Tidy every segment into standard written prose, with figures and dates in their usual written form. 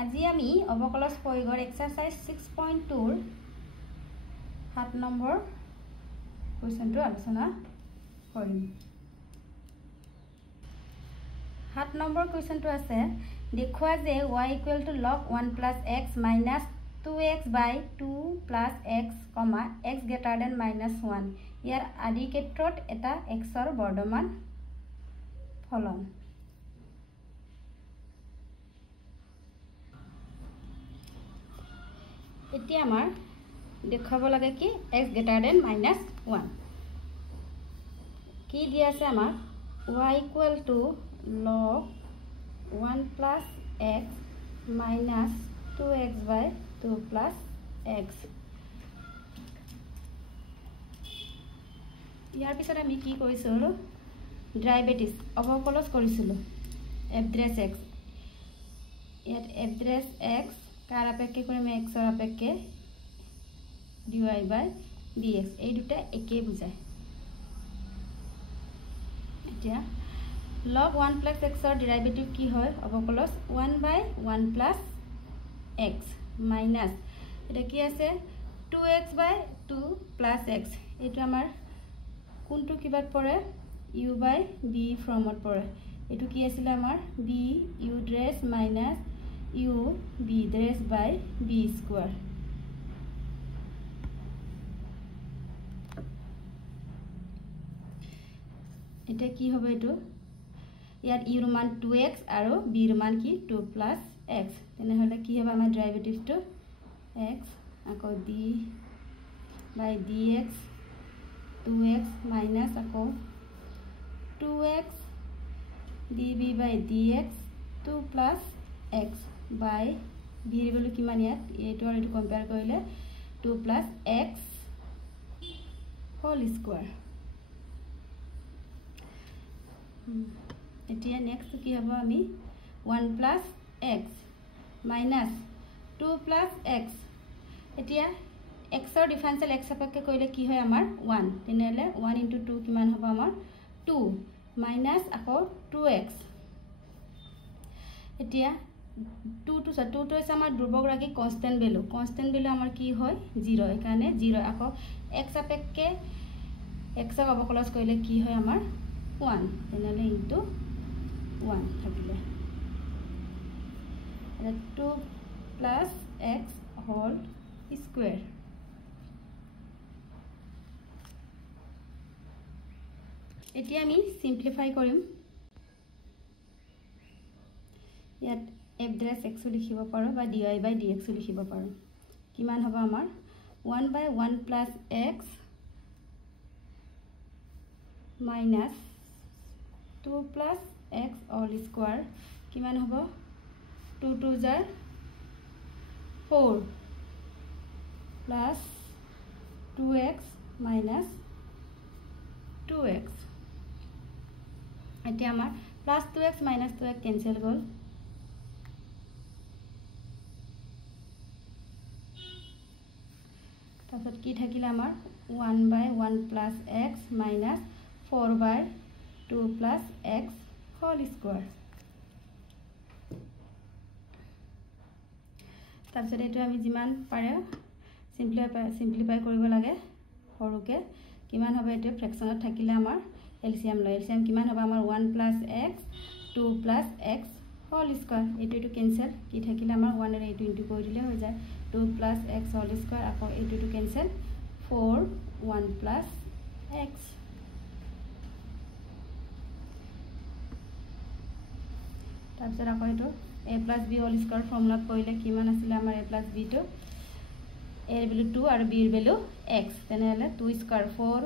আজি আমি অবকলস প্ৰয়োগৰ এক্সাৰসাইজ 6.2 ৰ 7 নম্বৰ কোৱেশ্চনটো আলোচনা কৰিম। 7 নম্বৰ কোৱেশ্চনটো আছে দেখুৱা যে y = log 1 + x - 2x / 2 + x, x greater than -1 ইয়াৰ আদি ক্ষেত্ৰত এটা x ৰ বৰ্ধমান ফলন। এতিয়া আমাৰ দেখাব লাগে কি x greater than -1 কি দিয়া আছে আমাৰ y = log 1 + x - 2x / 2 + x। ইয়াৰ পিছত আমি কি কৰিছিলো ডেৰিভেটিভ অবকলস কৰিছিলো f' x ইয়াত f' x কাৰ আপেক্ষে কৰিম x ৰ আপেক্ষে dy/dx এই দুটা একেই বুজায়। এতিয়া log 1 + x ৰ ডেৰিভেটিভ কি হয় অবকলস 1/1 + x মাইনাস এটা কি আছে 2x/2 + x এইটো আমাৰ কোনটো কিবাত পৰে u/b ফৰ্মত পৰে। এইটো কি আছিল আমাৰ b u' - u b'/b square. এটা কি হবে এইটো ইয়াত u ৰ মান 2x আৰু b ৰ মান কি 2 + x তেনে হলে কি হবে আমাৰ ডেৰিভেটিভটো x আকৌ d/dx 2x মাইনাস আকৌ 2x db/dx 2 + x by b ৰ ভ্যালু কিমান ইয়াত এইটো আৰু এইটো কম্পেয়াৰ কৰিলে 2 + x হোল স্কয়াৰ। এতিয়া নেক্সট কি হ'ব আমি 1 + x মাইনাস 2 + x এতিয়া x ৰ ডিফাৰেন্সিয়েল x আপেক্ষে কৰিলে কি হয় আমাৰ 1 তেনেহলে 1 * 2 কিমান হ'ব আমাৰ 2 মাইনাস আকৌ 2x এতিয়া 2 টো হৈছে আমাৰ ধ্ৰুবকৰাগী কনস্ট্যান্ট ভ্যালু আমাৰ কি হয় 0 এই কাৰণে 0 আকৌ x আপেক্ষে x ক অবকলস কৰিলে কি হয় আমাৰ 1 তেনলে ইনটু 1 থাকিলে 2 + x হোল স্কয়াৰ। এতিয়া আমি সিম্পলিফাই কৰিম ইয়াত f' x লিখিব পাৰো বা dy/dx লিখিব পাৰো কিমান হ'ব আমাৰ 1/1 + x minus 2 + x all square কিমান হ'ব 2 2 * 4 plus 2x minus 2x এতিয়া আমাৰ plus 2x minus 2x cancel গল তাৰপিছত কি থাকিলে আমাৰ 1/1 + x minus 4/2 + x whole square তাৰপিছত এইটো আমি যিমান পাৰে সিম্পলিফাই কৰিব লাগে সৰুকে কিমান হবে এইটো ফ্ৰেকশনত থাকিলে আমাৰ এলসিয়াম কিমান হ'ব আমাৰ 1 + x 2 + x whole square এইটো কেনসেল কি থাকিলে আমাৰ 1 আৰু এইটো ইনটু কৰি দিলে হৈ যায় 2 + x whole square আকৌ এইটো কেনসেল 4 1 + x তাৰপিছত আকৌ এইটো a + b whole square ফৰ্মুলাত কৰিলে কিমান আছিল আমাৰ a + b টো a ৰ ভ্যালু 2 আৰু b ৰ value x তেনহলে 2 square 4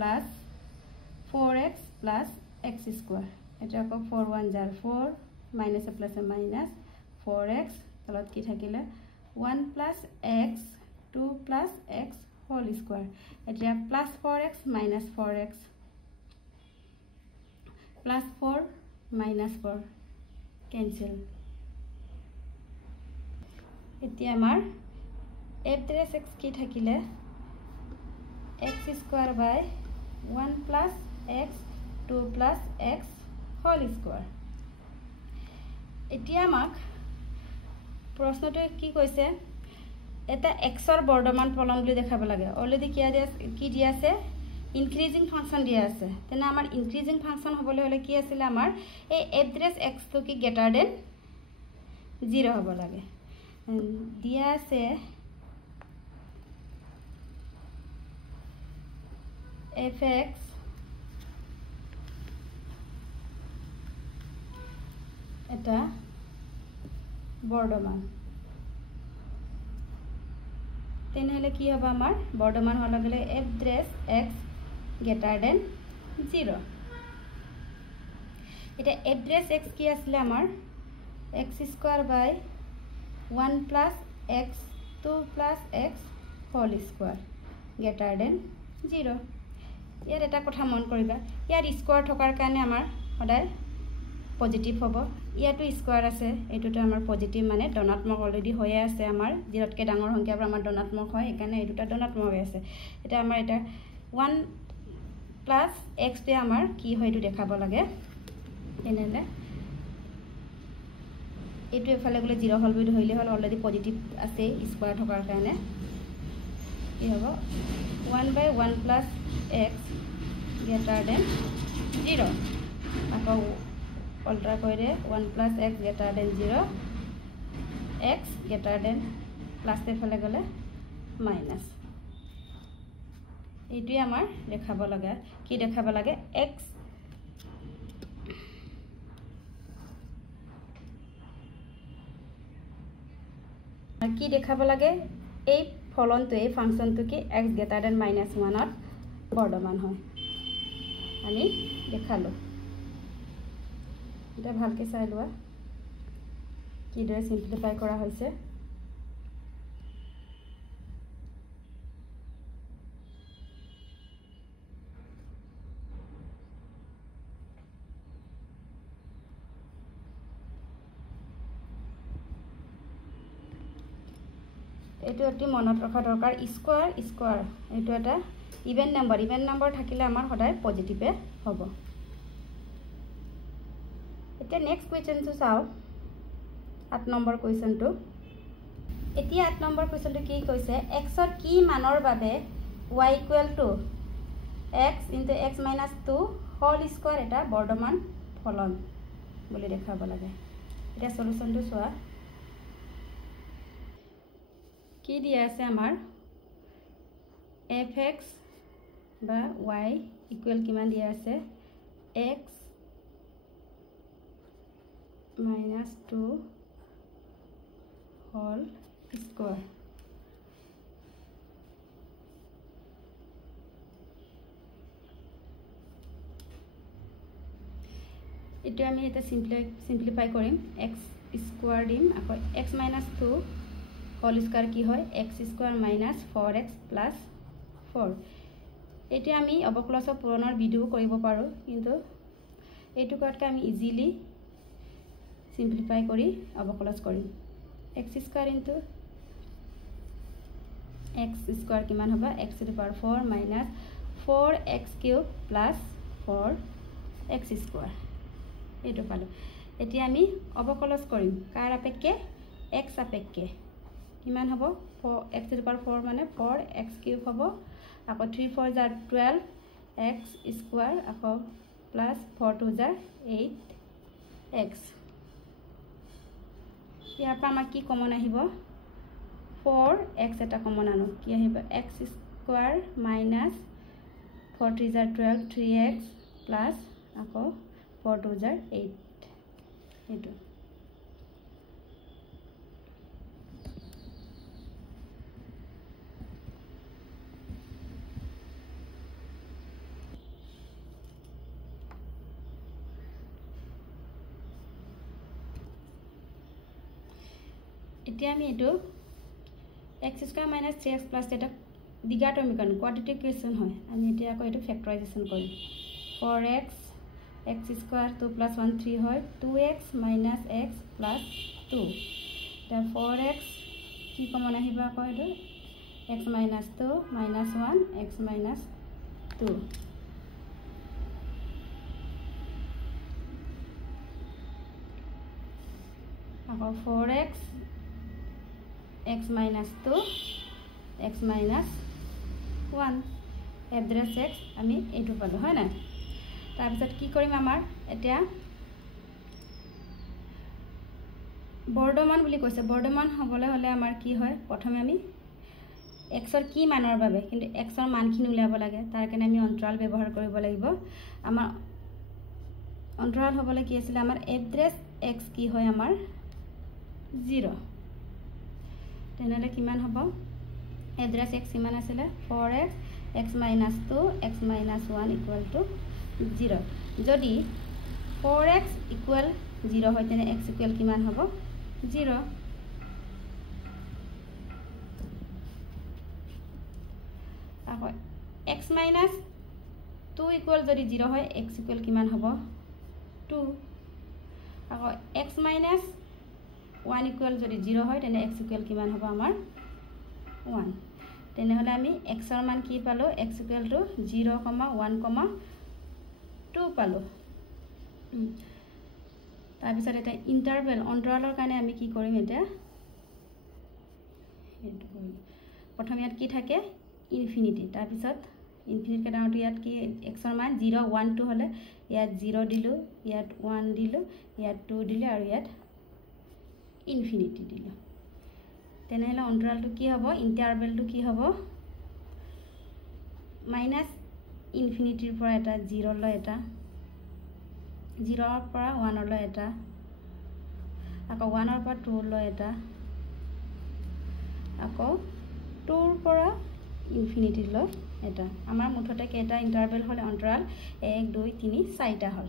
+ 4x + x square এটা আকৌ 4 1 * 4 মাইনাস এ প্লাস এ মাইনাস 4x তলত কি থাকিলে 1 + x 2 + x হোল স্কয়াৰ এতিয়া +4x - 4x +4 - 4 cancel এতিয়া আমাৰ f' x কি থাকিলে x² / 1 + x 2 + x whole square এতিয়া আমাক প্ৰশ্নটো কি কৈছে এটা এক্সৰ বৰ্ধমান ফলন বুলি দেখাব লাগে অলৰেডি কি দিয়া আছে ইনক্ৰিজিং ফাংচন দিয়া আছে তেনে আমাৰ ইনক্ৰিজিং ফাংচন হ'বলৈ হলে কি আছিল আমাৰ এই এড্ৰেছ x টো কি গ্ৰেটাৰ দেন 0 হ'ব লাগে দিয়া আছে fx এটা বৰ্ধমান তেনেহলে কি হ'ব আমাৰ বৰ্ধমান হোৱাৰ লগে লগে এড্ৰেছ x গ্ৰেটাৰ দেন 0 এটা এড্ৰেছ x কি আছিল আমাৰ x square by 1 plus x 2 plus x whole square greater than 0 ইয়াৰ এটা কথা মন কৰিবা ইয়াৰ স্কয়াৰ থকাৰ কাৰণে আমাৰ সদায় পজিটিভ হ'ব ইয়াটো স্কয়াৰ আছে এটোটো আমাৰ পজিটিভ মানে ধনাত্মক অলৰেডি হৈয়ে আছে আমাৰ জিৰতকে ডাঙৰ সংখ্যাবোৰ আমাৰ ধনাত্মক হয় একাৰণে এটোটা ধনাত্মক হৈ আছে এটা আমাৰ এটা 1 প্লাস x তে আমাৰ কি হয় এটো দেখাব লাগে এনেলে এটো এফালে গলে 0 হল বুলি হইলে হল অলৰেডি পজিটিভ আছে স্কয়াৰ থকাৰ কাৰণে কি হ'ব 1/1 plus x greater than 0 আকৌ অল্টাৰ কৰিলে 1 plus x greater than 0 x greater than plus এফালে গলে মাইনাস এইটোই আমাৰ দেখাব লাগে কি দেখাব লাগে x কি দেখাব লাগে এই ফলনটো এই ফাংশনটো কি x greater than -1 ত বৰ্ধমান হয় আমি দেখালো এটা ভালকে চাই লোৱা কি দৰে সিম্পলিফাই কৰা হৈছে এটো অতি মনত ৰখা দৰকাৰ স্কয়াৰ স্কয়াৰ এটো এটা ইভেন নাম্বাৰ থাকিলে আমাৰ সদায় পজিটিভে হ'ব এতিয়া নেক্সট কোৱেশ্চনটো চাও 8 নম্বৰ কোৱেশ্চনটো এতিয়া 8 নম্বৰ কোৱেশ্চনটো কি কৈছে x ৰ কি মানৰ বাবে y x * x - 2 whole square এটা বৰ্ধমান ফলন বুলি দেখাব লাগে এটা সলিউশনটো চোৱা কি দিয়া আছে আমাৰ fx বা y ইকুৱেল কিমান দিয়া আছে x - 2 হোল স্কয়াৰ এটো আমি এটা সিম্পলিফাই কৰিম x স্কয়াৰ দিম আকৌ x - 2 হোল স্কয়াৰ কি হয় x স্কয়াৰ - 4x + 4 এটি আমি অবকলস পূৰণৰ ভিডিও কৰিব পাৰো কিন্তু এটো কাটকে আমি ইজিলি সিম্পলিফাই কৰি অবকলস কৰিম x স্কয়ার * x স্কয়ার কিমান হ'ব x to the power 4 - 4x³ + 4x square এটো পালো এতিয়া আমি অবকলস কৰিম কাৰ আপেক্ষে x আপেক্ষে কিমান হ'ব x to the power 4 মানে 4x³ হ'ব আকৌ 3 4 * 12 x স্কয়ার আকৌ প্লাস 4 2 * 8x ইয়াৰ পৰা আমাৰ কি কমন আহিব 4x এটা কমন আনো কি আহিব x স্কয়ার - 4 3 * 12 3x প্লাস আকৌ 4 2 * 8 এটো এতিয়া আমি এটো x² - 3x + এটা দ্বিঘাত সমীকৰণ কোয়াড্ৰেটিক ইকুয়েশন হয় আমি এতিয়া আকৌ এটো ফ্যাক্টৰাইজেশন কৰিম 4x x² 2 + 1 3 হয় 2x - x + 2 তা 4x কি কমন আহিব আকৌ এটো x - 2 - 1 x - 2 আকৌ 4x x minus 2 x minus 1 address x আমি এইটো পালো হয় না তাৰ পিছত কি কৰিম আমাৰ এতিয়া বৰ্ধমান বুলি কৈছে বৰ্ধমান হ'বলৈ হলে আমাৰ কি হয় প্ৰথমে আমি x ৰ কি মানৰ বাবে কিন্তু x ৰ মানখিনি উলিয়াব লাগে তাৰ কাৰণে আমি অন্তৰাল ব্যৱহাৰ কৰিব লাগিব আমাৰ অন্তৰাল হ'বলৈ কি আছিল আমাৰ এড্ৰেছ x কি হয় আমাৰ 0 তেনেহলে কিমান হ'ব এড্ৰেছ x কিমান আছিল 4x x minus 2 x minus 1 equal to 0 যদি 4x equal 0 হয় তেনে x equal কিমান হ'ব 0 আকৌ x minus 2 equal যদি 0 হয় x equal কিমান হ'ব 2 আকৌ x minus 1 equal যদি 0 হয় তেনে x equal কিমান হ'ব আমাৰ 1 তেনেহলে আমি x ৰ মান কি পালো x equal to 0, 1, 2 পালো তাৰ পিছত এটা ইন্টাৰভেল অন্তৰালৰ কাৰণে আমি কি কৰিম এটা এটো কৰিম প্ৰথম ইয়াত কি থাকে ইনফিনিটি তাৰ পিছত ইনফিনিটি কেটাউট ইয়াত কি x ৰ মান 0, 1, 2 হলে ইয়াত 0 দিলো ইয়াত 1 দিলো ইয়াত 2 দিলে আৰু ইয়াত ইনফিনিটি দিলো তেনেহলে অন্তৰালটো কি হ'ব ইন্টাৰভেলটো কি হ'ব মাইনাস ইনফিনিটিৰ পৰা এটা 0 লৈ এটা 0 ৰ পৰা 1 লৈ এটা আকৌ 1 ৰ পৰা 2 লৈ এটা আকৌ 2 ৰ পৰা ইনফিনিটি লৈ এটা আমাৰ মুঠতে কেটা ইন্টাৰভেল হলে অন্তৰাল 1 2 3 4টা হল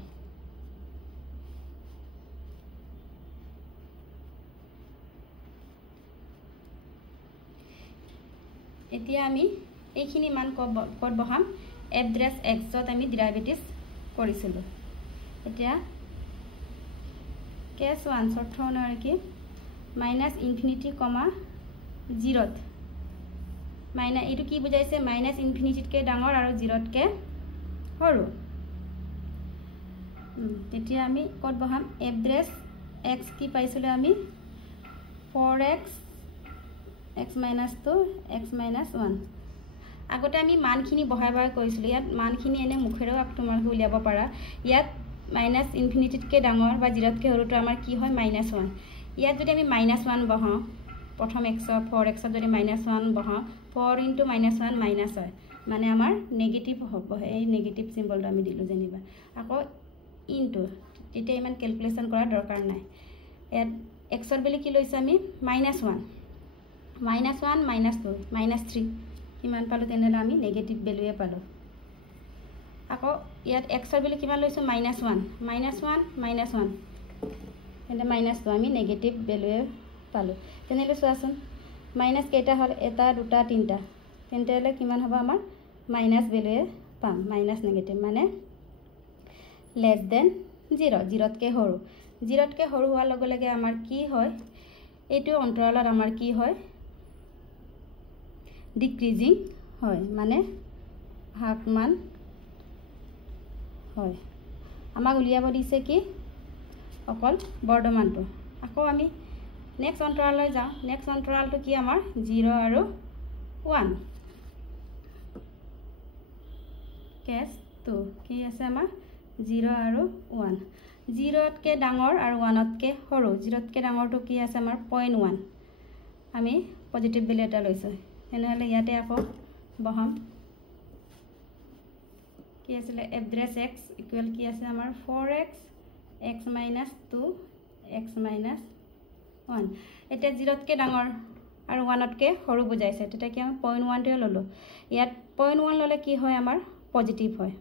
এতিয়া আমি এইখিনি মান কত বহাম এড্ৰেছ x ত আমি ডেৰিভেটিভ কৰিছিলো এতিয়া কেস 1 শৰ্ট ধৰণৰ কি মাইনাস ইনফিনিটি, 0 ত মাইনাস এইটো কি বুজাইছে মাইনাস ইনফিনিটি কে ডাঙৰ আৰু 0 কে সৰু তেতিয়া আমি কত বহাম এড্ৰেছ x কি পাইছিল আমি 4x x minus 2 x minus 1 আগতে আমি মানখিনি বহাই কৈছিল ইয়াত মানখিনি এনে মুখেৰেও তোমালোকে উলিয়াব পাৰা ইয়াত মাইনাস ইনফিনিটিতকে ডাঙৰ বা 0 তকে সৰুটো আমাৰ কি হয় -1 ইয়াত যদি আমি -1 বহাও প্ৰথম x 4x যদি -1 বহাও 4 * -1 মাইনাস হয় মানে আমাৰ নেগেটিভ হ'ব এই নেগেটিভ সিম্বলটো আমি দিলো যেনিবা আকৌ ইনটু এটা ইমান ক্যালকুলেশন কৰা দৰকাৰ নাই ইয়াত x ৰ বেলি কি লৈছে আমি -1 -1 -2 -3 কিমান পালো তেনেহলে আমি নেগেটিভ ভ্যালুয়ে পালো আকৌ ইয়াত x ৰ ভ্যালু কিমান লৈছো -1 এন্ড -2 আমি নেগেটিভ ভ্যালুয়ে পালো তেনেহলে চোৱাচোন মাইনাস কেটা হল এটা দুটা তিনটা তেন্তেলে কিমান হ'ব আমাৰ মাইনাস ভ্যালুয়ে পাম মাইনাস নেগেটিভ মানে লেস দেন 0 0 তকে সৰু 0 তকে সৰু হোৱাৰ লগে লগে আমাৰ কি হয় এইটো অন্তৰালত আমাৰ কি হয় ডিক্ৰিজিং হয় মানে ভাগমান হয় আমাক উলিয়াব দিছে কি অকল বৰ্ধমানটো আকৌ আমি নেক্সট অন্তৰাললৈ যাওঁ নেক্সট অন্তৰালটো কি আমাৰ 0 আৰু 1 কেস 2 কি আছে আমাৰ 0 আৰু 1 0 তকে ডাঙৰ আৰু 1 তকে সৰু 0 তকে ডাঙৰটো কি আছে আমাৰ 0.1 আমি পজিটিভ ভ্যালু এটা লৈছো এনেহলে ইয়াতে আকৌ বহাম কি আছিল এড্ৰেছ x ইকুৱেল কি আছে আমাৰ 4x x minus 2 x minus 1 এটা 0 তকে ডাঙৰ আৰু 1 তকে সৰু বুজাইছে তেতিয়া কি আমি 0.1 টো ললো ইয়াত 0.1 ললে কি হয় আমাৰ পজিটিভ হয়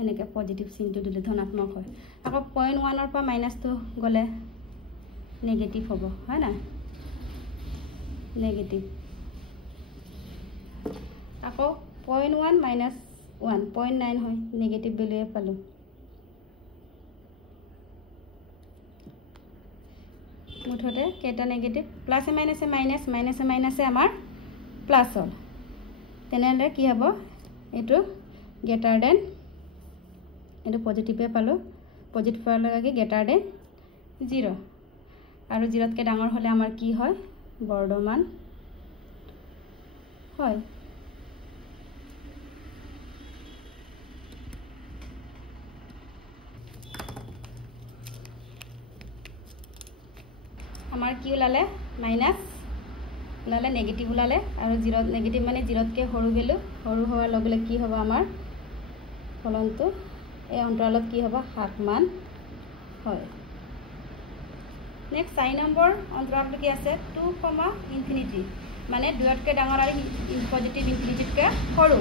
এনেকে পজিটিভ চিনটো দিলে ধনাত্মক হয় আকৌ 0.1 ৰ পৰা -2 গলে নেগেটিভ হ'ব হয় না নেগেটিভ আকৌ 0.1 - 1 0.9 হয় নেগেটিভ ভ্যালুয়ে পালো মুঠতে কেটা নেগেটিভ প্লাসে মাইনাসে মাইনাস মাইনাসে মাইনাসে আমাৰ প্লাস হল তেনেহলে কি হ'ব এটো গ্ৰেটাৰ দেন এটো পজিটিভে পালো পজিটিভ পালে কি গ্ৰেটাৰ দেন 0 আৰু 0তকৈ ডাঙৰ হ'লে আমাৰ কি হয় বৰ্ধমান হয় আমাৰ কি ওলালে মাইনাছ ওলালে নেগেটিভ ওলালে আৰু 0 নেগেটিভ মানে 0তকৈ সৰু ভ্যালু সৰু হোৱাৰ লগে লগে কি হ'ব আমাৰ ফলনটো এই অন্তৰালত কি হ'ব হাকমান হয় নেক্সট 4 নম্বৰ অন্তৰালটো কি আছে 2, ইনফিনিটি মানে 2তকৈ ডাঙৰ আৰু পজিটিভ ইনফিনিটিতকৈ সৰু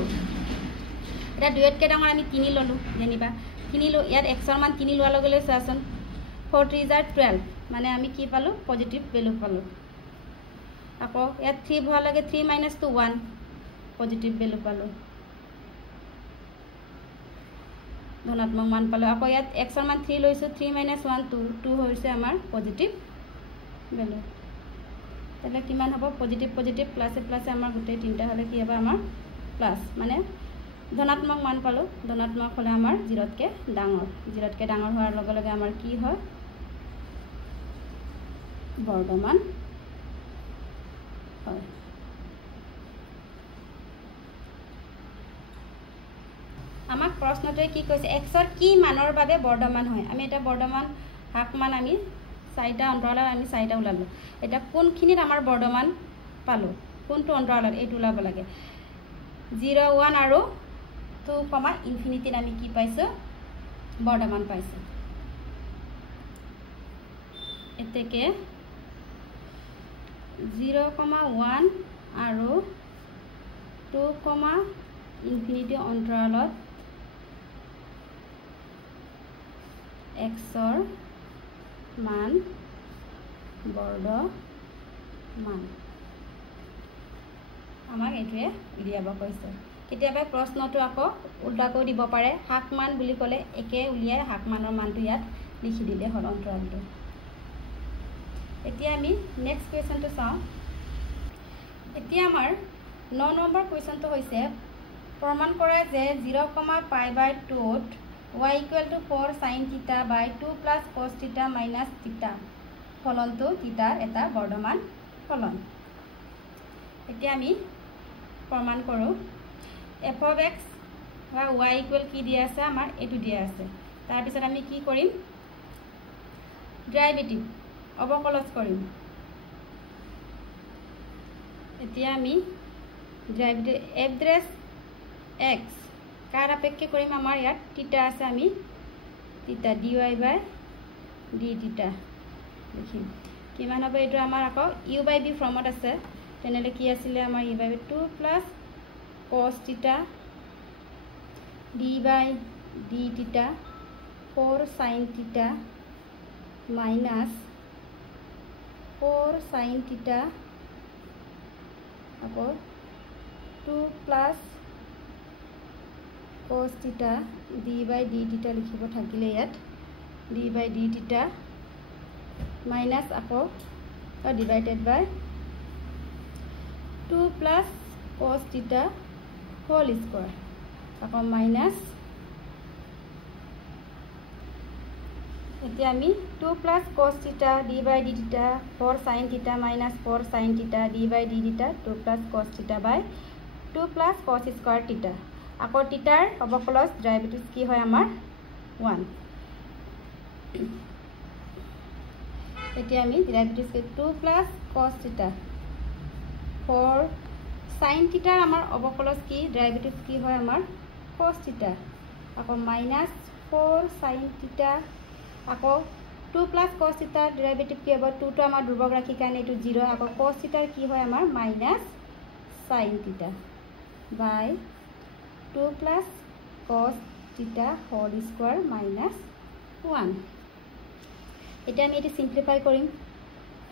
এটা 2তকৈ ডাঙৰ আমি 3 ললোঁ যেনিবা 3 লো ইয়াত x ৰ মান 3 লোৱাৰ লগে লগে চোৱাচোন 4 3 12 মানে আমি কি পালোঁ পজিটিভ ভ্যালু পালোঁ আকৌ ইয়াত 3 হোৱাৰ লগে 3 - 2 1 পজিটিভ ভ্যালু পালোঁ ধনাত্মক মান পালোঁ আকৌ ইয়াত x ৰ মান 3 লৈছোঁ 3 - 1 2 2 হৈছে আমাৰ পজিটিভ ভ্যালু তাহলে কিমান হ'ব পজিটিভ পজিটিভ প্লাসে প্লাসে আমাৰ গোটেই তিনটা হ'লে কি হ'ব আমাৰ প্লাস মানে ধনাত্মক মান পালোঁ ধনাত্মক হ'লে আমাৰ 0তকৈ ডাঙৰ হোৱাৰ লগে লগে আমাৰ কি হয় বৰ্ধমান হয় আমাক প্ৰশ্নটোৱে কি কৈছে x ৰ কি মানৰ বাবে বৰ্ধমান হয় আমি এটা বৰ্ধমান হাক মান আমি 4টা অন্তৰালত আমি 4টা ওলালো এটা কোনখিনিত আমাৰ বৰ্ধমান পালো কোনটো অন্তৰালত এইটো ওলাব লাগে 0 1 আৰু 2, ইনফিনিটিত আমি কি পাইছো বৰ্ধমান পাইছো এতেকে 0, 1 আৰু 2, ইনফিনিটি অন্তৰালত x ৰ মান বৰ্ধমান আমাক এইটোৱে উলিয়াব কৈছে কেতিয়াবা প্ৰশ্নটো আকৌ উল্টাকৈ দিব পাৰে হাক মান বুলি ক'লে একে উলিয়াই হাক মানৰ মানটো ইয়াত লিখি দিলে হ'ল অন্তৰালটো এতিয়া আমি নেক্সট কুৱেশ্যনটো চাওঁ এতিয়া আমাৰ 9 নম্বৰ কুৱেশ্যনটো হৈছে প্ৰমাণ কৰে যে 0, π/2 y = 4 sin θ / 2 + cos θ - θ ফলনটো θৰ এটা বৰ্ধমান ফলন এতিয়া আমি প্ৰমাণ কৰোঁ f of x বা y = কি দিয়া আছে আমাৰ এইটো দিয়া আছে তাৰ পিছত আমি কি কৰিম ডেৰিভেটিভ অবকলজ কৰিম এতিয়া আমি ডেৰিভেটিভ f' x কাৰ আপেক্ষে কৰিম আমাৰ ইয়াত θ আছে আমি θ dy/dθ লিখিম কিমান হ'ব এইটো আমাৰ আকৌ u/b ফৰ্মত আছে তেনেহলে কি আছিল আমাৰ u/b 2 + cos θ d/dθ 4 sin θ - 4 sin θ আকৌ 2 + cos θ d/dθ লিখিব থাকিলে ইয়াত d/dθ মাইনাস আকৌ ডিভাইডেড বাই 2 + cos θ হোল স্কয়ার আকৌ মাইনাস এতিয়া আমি 2 + cos θ d/dθ 4 sin θ - 4 sin θ d/dθ 2 + cos θ / 2 + cos square θ আকৌ θৰ অবকলজ ডেৰিভেটিভ কি হয় আমাৰ 1 এতিয়া আমি ডেৰিভেটিভ 2 + cos θ 4 sin θ আমাৰ অবকলজ কি ডেৰিভেটিভ কি হয় আমাৰ cos θ আকৌ মাইনাস 4 sin θ আকৌ 2 + cos θ ডেৰিভেটিভ কি হ'ব 2 টো আমাৰ ধ্ৰুবক ৰাখি কাৰণে এটো 0 আকৌ cos θ কি হয় আমাৰ মাইনাস sin θ বাই 2 + cos θ হোল স্কয়াৰ - 1 এটা আমি এটি সিম্পলিফাই কৰিম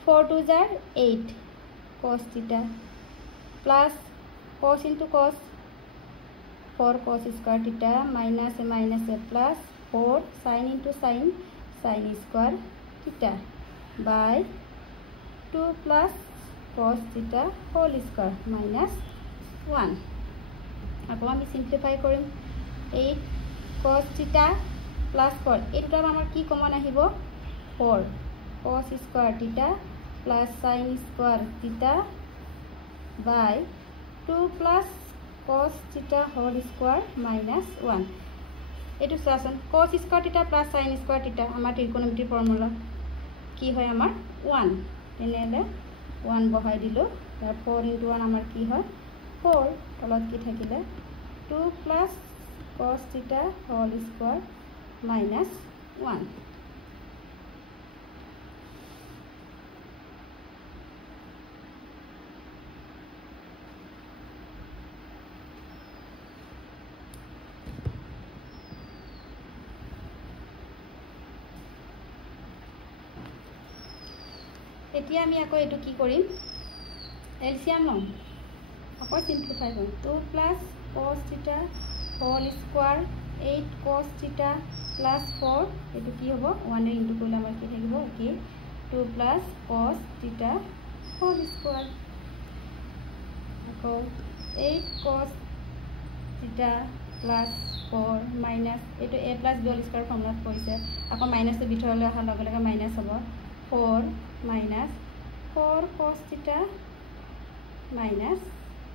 4 2 * 8 cos θ plus cos into cos 4 cos square theta minus a plus 4 sin into sin square theta by 2 plus cos theta whole square minus 1 আকৌ আমি সিম্পলিফাই কৰিম 8 cos theta plus 4 এই দুটা আমাৰ কি কমন আহিব 4 cos square theta plus sin square theta by 2 plus cos theta whole square minus 1. এটো চাচোন cos square theta plus sin square theta আমাৰ ত্ৰিকোণমিতিৰ ফৰ্মুলা কি হয় আমাৰ 1 তেনেহলে 1 বহাই দিলো তাৰ 4 * 1 আমাৰ কি হয় 4 তলত কি থাকিলে 2 plus cos theta whole square minus 1. এতিয়া আমি আকৌ এটো কি কৰিম এলসিয়াম লম আকৌ সিম্পলিফাই কৰিম 2 plus cos theta whole square 8 cos theta plus 4 এটো কি হ'ব 1 ইনটু কৰিলে আমাৰ কি থাকিব কি 2 plus cos theta whole square আকৌ 8 cos theta plus 4 minus এটো a plus b whole square ফৰ্মুলাত পৰিছে আকৌ মাইনাস টো ভিতৰলৈ অহাৰ লগে লগে মাইনাস হ'ব 4 minus 4 cos theta minus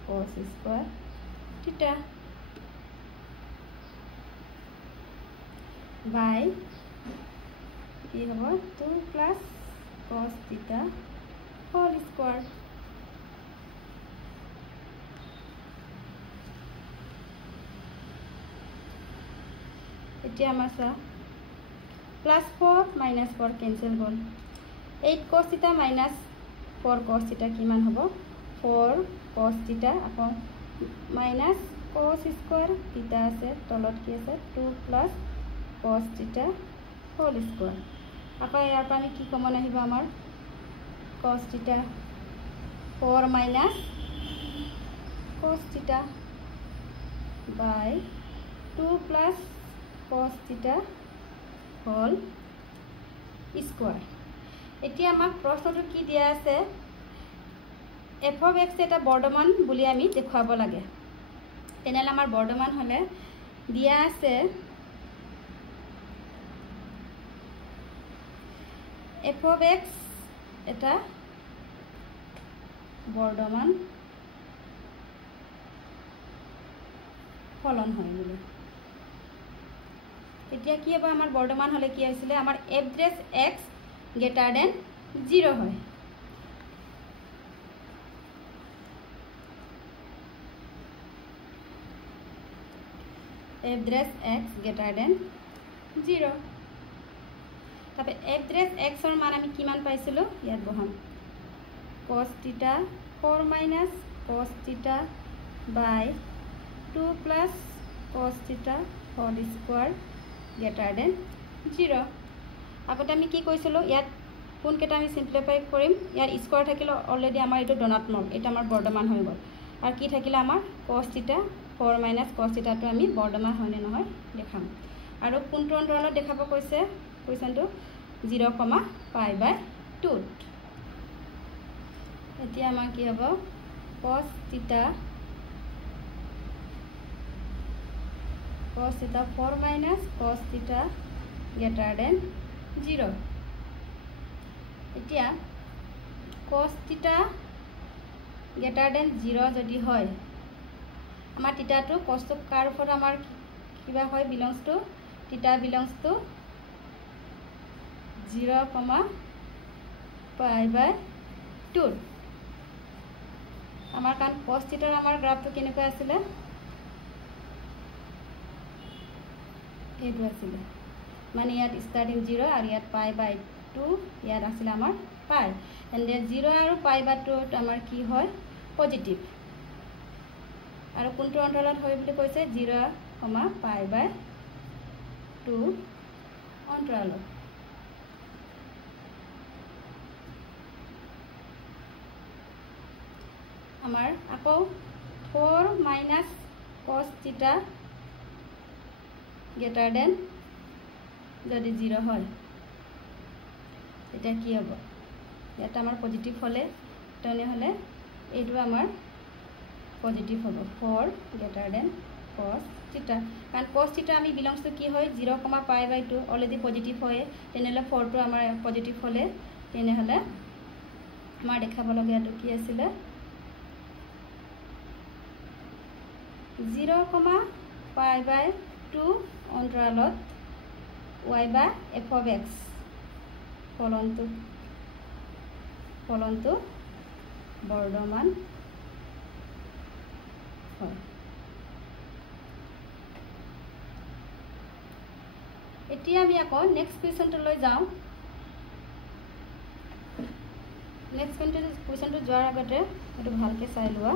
cos square theta by কি হ'ব 2 plus cos theta whole square এতিয়া আমাৰ সা plus 4 minus 4 cancel হ'ল 8 cos theta minus 4 cos theta কিমান হ'ব 4 cos theta আকৌ minus cos square theta আছে তলত কি আছে 2 plus cos theta whole square আকৌ ইয়াৰ পৰা আমি কি কমন আহিব আমাৰ cos theta 4 minus cos theta by 2 plus cos theta whole square এতিয়া আমাক প্ৰশ্নটো কি দিয়া আছে f of x এটা বৰ্ধমান বুলি আমি দেখুৱাব লাগে তেনেহলে আমাৰ বৰ্ধমান হলে দিয়া আছে f of x এটা বৰ্ধমান ফলন হয় বুলি এতিয়া কি হ'ব আমাৰ বৰ্ধমান হলে কি হৈছিলে আমাৰ f dash x greater than 0 হয় f dash x greater than 0 তবে f dash x ৰ মান আমি কিমান পাইছিলো ইয়াত বহাম cos theta 4 minus cos theta by 2 plus cos theta whole square greater than 0 আগতে আমি কি কৈছিলো ইয়াত কোন কেটা আমি সিম্পলিফাই কৰিম ইয়াৰ স্কয়াৰ থাকিলে অলৰেডি আমাৰ এটো ধনাত্মক এটা আমাৰ বৰ্ধমান হৈ গল আৰু কি থাকিলে আমাৰ cos theta 4 minus cos theta টো আমি বৰ্ধমান হয়নে নহয় দেখাম আৰু কোনটো অন্তৰালত দেখাব কৈছে কোৱেশ্চনটো 0, pi by 2 এতিয়া আমাৰ কি হ'ব cos theta 4 minus cos theta greater than 0 এতিয়া cos theta greater than 0 যদি হয় আমাৰ theta টো cos টো কাৰ ওপৰত আমাৰ কিবা হয় belongs to theta belongs to 0, pi by 2 আমাৰ কান cos theta ৰ আমাৰ গ্ৰাফটো কেনেকৈ আছিল এইটো আছিল মানে ইয়াত স্টার্টিং 0 আর ইয়াত pi by 2 ইয়াত আছিল আমার pi and then 0 are pi by 2 আমার কি হয় পজিটিভ আর কোনটো অন্তরালত হয় বুলি কৈছে 0, pi by 2 অন্তরালত আমার আকৌ 4 minus cos theta greater than যদি 0 হয় এটা কি হ'ব এটা আমাৰ পজিটিভ হলে তনে হলে এইটো আমাৰ পজিটিভ হ'ব 4 greater than cos theta কারণ cos theta আমি belongs to কি হয় 0, pi by 2 অলরেডি পজিটিভ হয় তেনেহলে 4 টো আমাৰ পজিটিভ হলে তেনেহ'লে আমাৰ দেখাবলগীয়াটো কি আছিলে 0,π/2 অন্তৰালত y বা f of x ফলনটো বৰ্ধমান হয়। এতিয়া আমি আকৌ নেক্সট কুৱেশ্যনটোলৈ যাওঁ। নেক্সট কুৱেশ্যনটো যোৱাৰ আগতে এইটো ভালকৈ চাই লোৱা।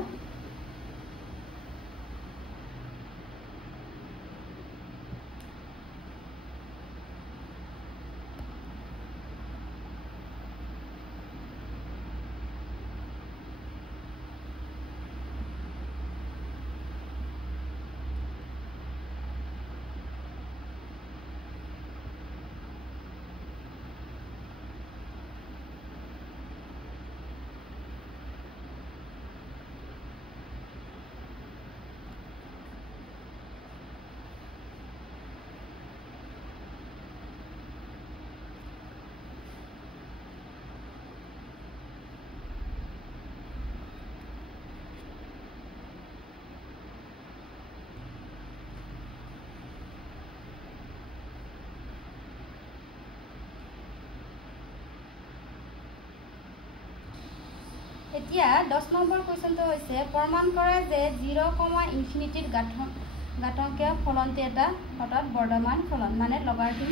এতিয়া 10 নম্বৰ কুৱেশ্যনটো হৈছে প্ৰমাণ কৰা যে 0,∞ গাঠঙ্কীয় ফলনটো এটা হঠাৎ বৰ্ধমান ফলন মানে লগাৰিথম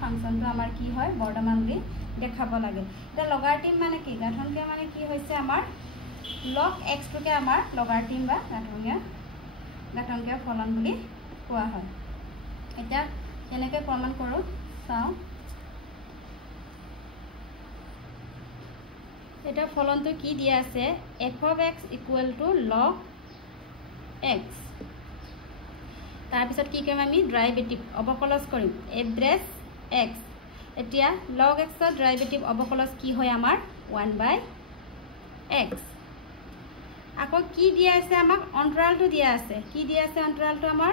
ফাংচনটো আমাৰ কি হয় বৰ্ধমান বুলি দেখাব লাগে। এতিয়া লগাৰিথম মানে কি গাঠঙ্কীয় মানে কি হৈছে আমাৰ log x টোকে আমাৰ লগাৰিথম বা গাঠঙ্কীয় ফলন বুলি কোৱা হয়। এতিয়া কেনেকৈ প্ৰমাণ কৰোঁ চাওঁ। এটা ফলনটো কি দিয়া আছে f of x = log x। তাৰপিছত কি কৰিম আমি ডেৰিভেটিভ অৱকলজ কৰিম এভাৰেজ x। এতিয়া log x ৰ ডেৰিভেটিভ অৱকলজ কি হয় আমাৰ 1/x। আকৌ কি দিয়া আছে আমাক অন্তৰালটো দিয়া আছে। কি দিয়া আছে অন্তৰালটো আমাৰ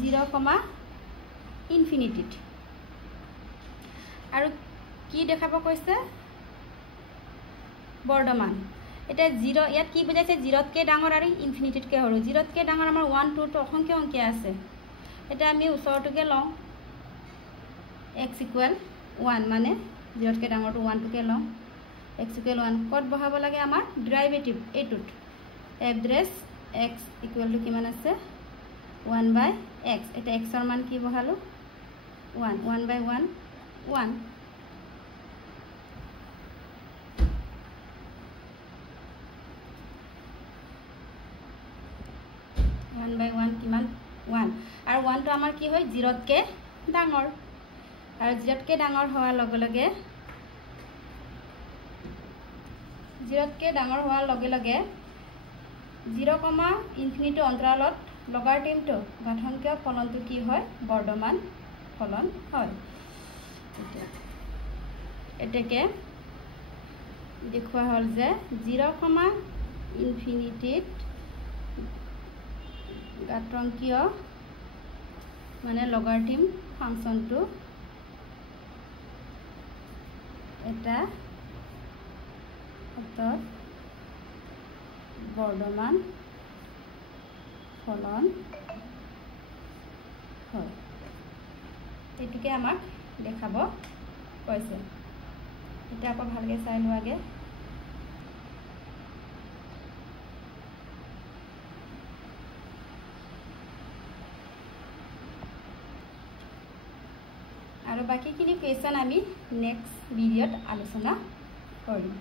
0,∞। আৰু কি দেখাব কৈছে বৰ্ধমান। এটা 0 ইয়াত কি বুজাইছে 0তকৈ ডাঙৰ আৰু ইনফিনিটিতকৈ সৰু। 0তকৈ ডাঙৰ আমাৰ 1 2 টো অসংখ্য সংখ্যা আছে। এটা আমি ওচৰটোকে লওঁ x = 1 মানে 0তকৈ ডাঙৰটো 1 টোকে লওঁ x = 1 ক'ত বহাব লাগে আমাৰ ডেৰিভেটিভ এইটোত এভাৰেজ x = কিমান আছে 1/x। এটা x ৰ মান কি বহালো 1 1/1 1 1/1 কিমান 1 আৰু 1টো আমাৰ কি হয় 0তকৈ ডাঙৰ আৰু 0তকৈ ডাঙৰ হোৱাৰ লগে লগে 0,∞ অন্তৰালত লগাৰিথমটো গাঠঙ্কীয় ফলনটো কি হয় বৰ্ধমান ফলন হয়। এতেকে দেখুৱা হ'ল যে 0,∞ গাঠঙ্কীয় মানে লগাৰিথম ফাংচনটো এটা বৰ্ধমান ফলন হয়। এইটোকে আমাক দেখাব কৈছে। এটা আকৌ ভালকৈ চাই লোৱাগে। আৰু বাকীখিনি কুৱেশ্যন আমি নেক্সট ভিডিঅ'ত আলোচনা কৰিম।